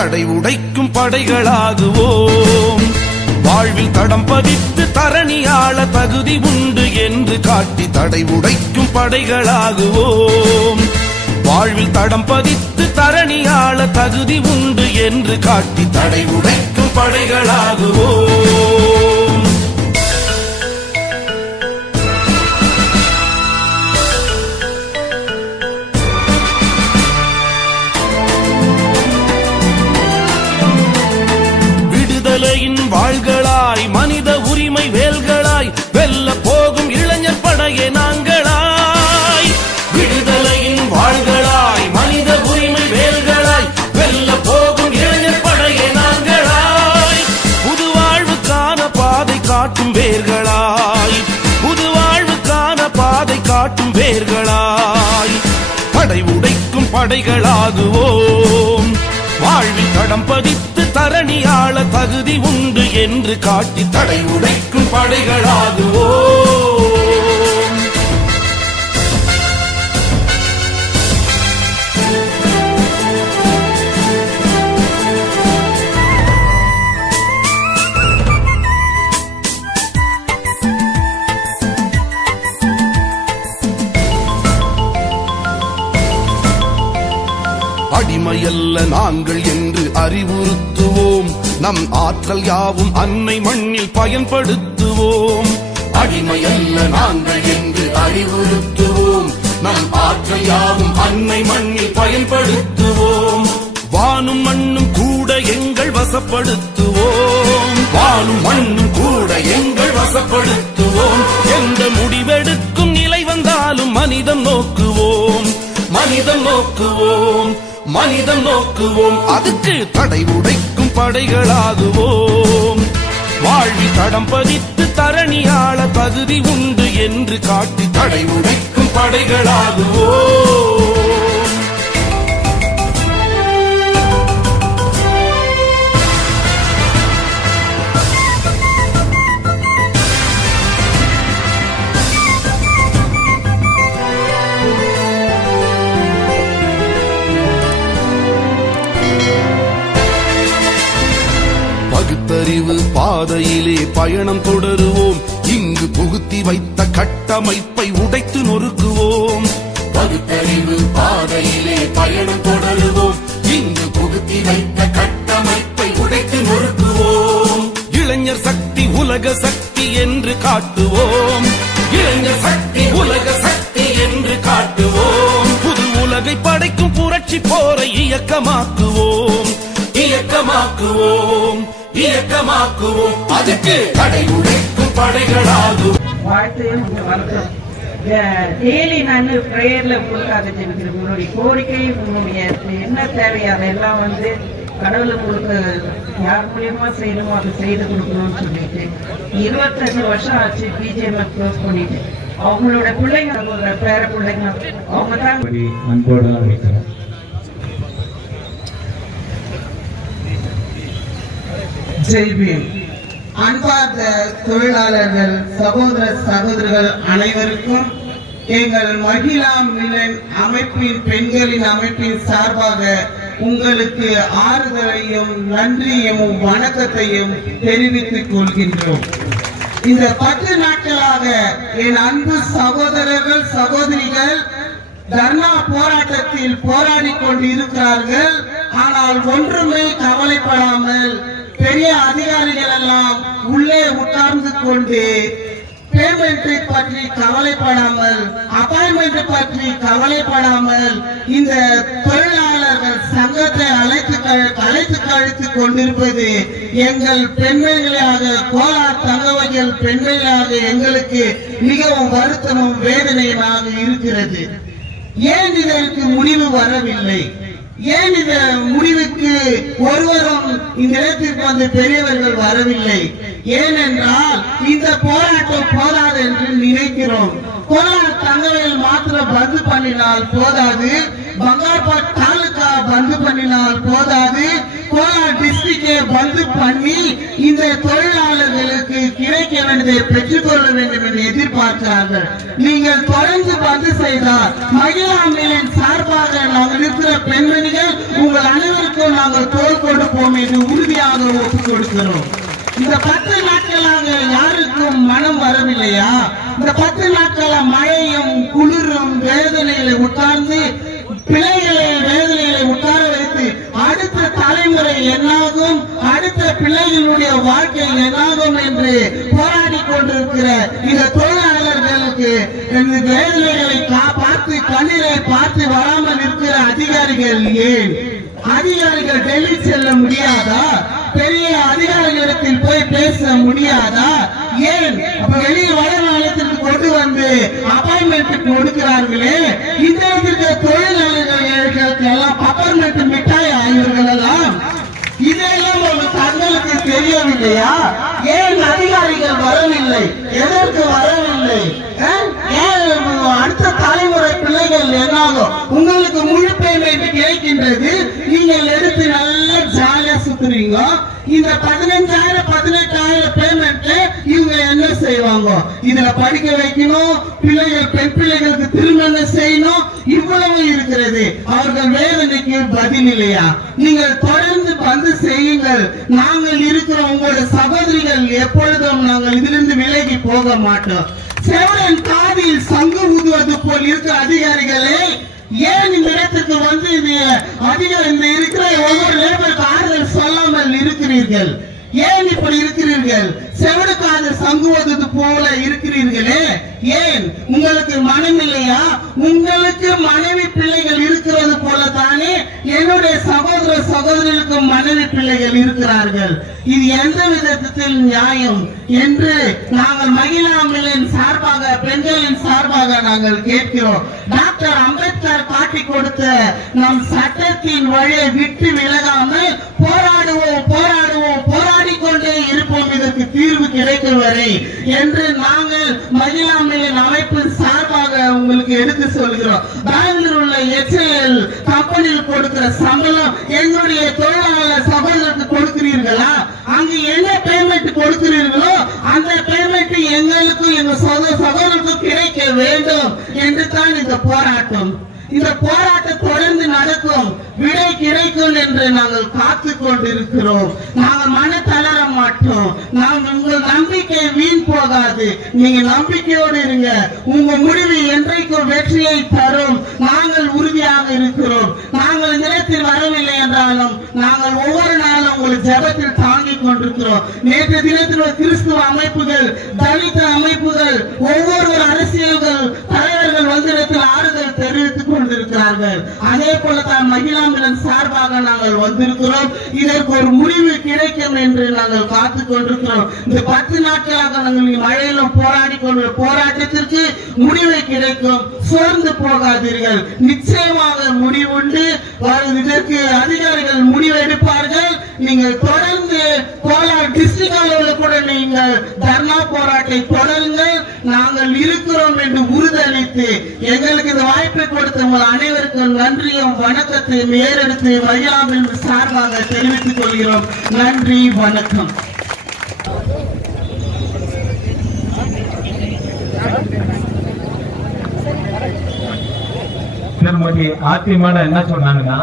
தடை உடைக்கும் படைகளாகுவோம். வாழ்வில் தடம் பதித்து தரணியாள தகுதி உண்டு என்று காட்டி தடை உடைக்கும் படைகளாகுவோம். வாழ்வில் தடம் பதித்து தரணியாள தகுதி உண்டு என்று காட்டி தடை உடைக்கும் படைகளாகுவோம். விடுதலையின் வாள்களாய் மனித உரிமை வேல்களாய் வெல்ல போகும் இளைஞர் படையே நாங்களாய். விடுதலையின் வாள்களாய் மனித உரிமை வேல்களாய் வெல்ல போகும் இளைஞர் படையே நாங்களாய். புது வாழ்வுக்கான பாதை காட்டும் வேர்களாய், புது வாழ்வுக்கான பாதை காட்டும் வேர்களாய் தடை உடைக்கும் படைகளாகுவோம். வாழ்வில் தடம் பதித்து தரணியாள தகுதி உண்டு என்று காட்டி தடை உடைக்கும் படைகளாகுவோம். அடிமையல்ல நாங்கள் என்று அறிவுறுத்துவோம். நம் ஆற்றல் யாவும் அன்னை மண்ணில் பயன்படுத்துவோம். அடிமையல்ல நாங்கள் என்று அறிவுறுத்துவோம். நம் ஆற்றல் யாவும் அன்னை மண்ணில் பயன்படுத்துவோம். வானும் மண்ணும் கூட எங்கள் வசப்படுத்துவோம். வானும் மண்ணும் கூட எங்கள் வசப்படுத்துவோம். எந்த முடிவெடுக்கும் நிலை வந்தாலும் மனிதம் நோக்குவோம், மனிதம் நோக்குவோம், மனிதம் நோக்குவோம். அதுக்கு தடை உடைக்கும் படைகளாகுவோம். வாழ்வில் தடம் பதித்து தரணியாள தகுதி உண்டு என்று காட்டி தடை உடைக்கும் படைகளாகுவோம். பகுத்தறிவு பாதையிலே பயணம் தொடருவோம். இங்கு புகுத்தி வைத்த கட்டமைப்பை உடைத்து நொறுக்குவோம். பகுத்தறிவு பாதையிலே பயணம் தொடருவோம். இங்கு புகுத்தி வைத்த கட்டமைப்பை உடைத்து நொறுக்குவோம். இளைஞர் சக்தி உலக சக்தி என்று காட்டுவோம். இளைஞர் சக்தி உலக சக்தி என்று காட்டுவோம். புது உலகை படைக்கும் புரட்சி போரை இயக்கமாக்குவோம், இயக்கமாக்குவோம், இயக்கமாக்குவோம். அதுக்கு தடை உடைக்கும் படைகளாகும். வாழ்த்தையும் வணக்கம். டெய்லி நான் பிரேயர்ல உங்களுக்காக ஜெபிக்கிறேன். உங்களுடைய கோரிக்கை, உங்களுடைய என்ன தேவையோ அதெல்லாம் கடவுள் உங்களுக்கு யார் மூலியமா செய்யணுமோ அதை செய்து கொடுக்கணும்னு சொல்லிட்டு 25 வருஷம் ஆச்சு பிஜிஎம் க்ளோஸ் பண்ணிட்டு. அவங்களோட பிள்ளைங்க, அவங்களோட பேர பிள்ளைங்க, அவங்க தான் அன்போடு வைக்கிறோம். ஜெய்பீம். அன்பார்ந்த தொழிலாளர்கள், சகோதர சகோதரிகள் அனைவருக்கும் எங்கள் மகிழா மிலன் அமைப்பின் பெண்களின் அமைப்பின் சார்பாக உங்களுக்கு ஆறுதலையும் நன்றியும் வணக்கத்தையும் தெரிவித்துக் கொள்கின்றோம். இந்த 10 நாட்களாக என் அன்பு சகோதரர்கள் சகோதரிகள் தர்ணா போராட்டத்தில் போராடி கொண்டிருக்கிறார்கள். ஆனால் ஒன்றுமே கவலைப்படாமல் பெரிய அதிகாரிகள் எல்லாம் உள்ளே உட்கார்ந்து கொண்டு பேமெண்ட் பற்றி கவலைப்படாமல், அப்பாயின்மெண்ட் பற்றி கவலைப்படாமல் இந்த தொழிலாளர்கள் சங்கத்தை அழைத்து கழித்து கொண்டிருப்பது எங்கள் பெண்மைகளாக, கோலார் தங்கவைகள் பெண்மைகளாக எங்களுக்கு மிகவும் வருத்தமும் வேதனையுமாக இருக்கிறது. ஏன் இதற்கு முடிவு வரவில்லை? ஏன் இந்த முடிவுக்கு ஒருவரும் இந்த இடத்திற்கு பெரியவர்கள் வரவில்லை? ஏனென்றால் இந்த போராட்டம் போதாது என்று நினைக்கிறோம். கோலார் தங்கவேல் மாத்திரம் பந்து பண்ணினால் போதாது, பங்கார்பட் தாலுகா பந்து பண்ணினால் போதாது, கோலார் டிஸ்ட்ரிக்டை பந்து பண்ணி இந்த தொழிலாளர்களுக்கு கிடைக்க வேண்டியதை பெற்றுக்கொள்ள வேண்டும் என்று எதிர்பார்க்கிறார்கள். நீங்கள் தொடர்ந்து பந்து செய்தால் மகிழா மிலன் சார்பாக நாங்கள் இருக்கிற பெண்மணிகள் உங்கள் அனைவருக்கும் நாங்கள் தோள் போராடுவோம் என்று உறுதியாக ஒப்புக் கொடுக்கிறோம். இந்த 10 நாட்களாக யாருக்கும் மனம் வரவில்லையா? இந்த 10 நாட்கள மழையும் குளிரும் வேதனைகளை உட்கார்ந்து பிள்ளைகளை வேதனைகளை உட்கார வைத்து அடுத்த தலைமுறை என்னாகும், அடுத்த பிள்ளைகளுடைய வாழ்க்கை என்னாகும் என்று போராடி கொண்டிருக்கிற இந்த தொழிலாளர்களுக்கு இந்த வேதனைகளை பார்த்து கண்ணீரை பார்த்து வராமல் இருக்கிற அதிகாரிகள் ஏன்? அதிகாரிகள் டெல்லி செல்ல முடியாதா? பெரிய அதிகாரிகளிடத்தில் போய் பேச முடியாதா? ஏன் வெளியே வட மாநிலத்திற்கு கொண்டு வந்து அப்பாயின்மெண்ட் கொடுக்கிறார்களே, இந்த தொழிலாளர்களுக்கு எல்லாம் பப்பர்மெண்ட் மிட்டாய் இவர்கள் எல்லாம் இதெல்லாம் ஒரு தங்களுக்கு தெரியவில்லையா? ஏன் அதிகாரிகள் வரவில்லை? எதற்கு வரவில்லை? அடுத்த தலைமுறை பிள்ளைகள் என்னாகும்? உங்களுக்கு முழு பேமெண்ட் கிடைக்கின்றது, நீங்கள் எடுத்து நல்லா ஜாலியா சுத்துறீங்க. இந்த 15,000 18,000 பேமெண்ட் இவங்க என்ன செய்வாங்க? இதுல படிக்க வைக்கணும், பிள்ளைகள் பெண் பிள்ளைகளுக்கு திருமணம் செய்யணும், இவ்வளவு இருக்கிறது. அவர்கள் வேதனைக்கு பதில் இல்லையா? நீங்கள் தொடர்ந்து வந்து செய்யுங்கள். நாங்கள் இருக்கிறோம், உங்களுடைய சகோதரிகள் எப்பொழுதும் நாங்கள் இதிலிருந்து விலகி போக மாட்டோம். செவரன் காதில் சங்கு ஊதுவது போல் இருக்கிற அதிகாரிகளே, ஏன் இந்த இடத்துக்கு வந்து இந்த இருக்கிற ஒவ்வொரு லேபருக்கு ஆறுதல் சொல்லாமல் இருக்கிறீர்கள்? ஏன் இப்படி இருக்கிறீர்கள்? செவடுக்காது சங்குவது போல இருக்கிறீர்களே, ஏன்? உங்களுக்கு மனம் இல்லையா? உங்களுக்கு மனைவி பிள்ளைகள் இருக்கிறது போல தானே என்னுடைய சகோதர சகோதரிகளுக்கு மனைவி பிள்ளைகள் இருக்கிறார்கள். இது எந்த விதத்தில் நியாயம் என்று நாங்கள் மகிழா மில்லின் சார்பாக, பெண்களின் சார்பாக நாங்கள் கேட்கிறோம். டாக்டர் அம்பேத்கர் காட்டி கொடுத்த நம் சட்டத்தின் வழியை விட்டு விலகாமல் போராடுவோம், போராடுவோம், போராடிக்கொண்டே இருப்போம், இதற்கு தீர்வு கிடைக்கும் வரை என்று நாங்கள் மகிழா மில்லின் அமைப்பு சார்பாக உங்களுக்கு எடுத்து சொல்கிறோம். பெங்களூர் உள்ள HAL கம்பெனியில் கொடுக்கிற சம்பளம் எங்களுடைய தொழிலாளர் சகோதரருக்கு கொடுக்கிறீர்களா? அங்கு என்ன பேமெண்ட் கொடுக்கிறீர்களோ அந்த பேமெண்ட் எங்களுக்கும் எங்க சகோதரருக்கும் கிடைக்க வேண்டும் என்று தான் இந்த போராட்டம். இந்த போராட்டம் தொடர்ந்து நடக்கும், விடை கிடைக்கும் என்று நாங்கள் காத்து கொண்டிருக்கிறோம். நாங்கள் மன தளர மாட்டோம். உங்கள் நம்பிக்கை வீண் போகாது. நீங்க நம்பிக்கையோடு இருங்க. உங்க முடிவு என்றைக்கும் வெற்றியை தரும். நாங்கள் உறுதியாக இருக்கிறோம். நாங்கள் நிலத்தில் வரவில்லை என்றாலும் நாங்கள் ஒவ்வொரு நாளும் உங்கள் ஜெபத்தில் தாங்கிக் கொண்டிருக்கிறோம். நேற்று தினத்தில் கிறிஸ்துவ அமைப்புகள், தலித் அமைப்புகள், ஒவ்வொரு அரசியல்கள் தலைவர்கள் வந்து ஆறுதல் தெரிவித்துக் கொண்டிருக்கிறார்கள். அதே போல தான் மகிழா மிலன் சார்பாக நாங்கள் வந்திருக்கிறோம். இதற்கு ஒரு முடிவு கிடைக்கும் என்று நாங்கள் காத்துக் கொண்டிருக்கிறோம். இந்த 10 நாட்களாக நாங்கள் மழையிலும் போராடி கொண்டு போராட்டத்திற்கு முடிவு கிடைக்கும். சோர்ந்து போகாதீர்கள். நிச்சயமாக முடிவுண்டு. இதற்கு அதிகாரிகள் முடிவு எடுப்பார்கள். நீங்கள் தொடர்ந்து கோலார் டிஸ்ட்ரிக்ட் அளவில் கூட நீங்கள் தர்ணா போராட்டத்தை தொடருங்கள். நாங்கள் இருக்கிறோம் என்று உறுதியளித்து எங்களுக்கு இந்த வாய்ப்பை கொடுத்த உங்கள் அனைவருக்கும் நன்றியும் வணக்கத்தையும் ஏறெடுத்து மகிழாவின் சார்பாக தெரிவித்துக் கொள்கிறோம். நன்றி, வணக்கம். திருமதி ஆத்திமான என்ன சொன்னாங்கன்னா,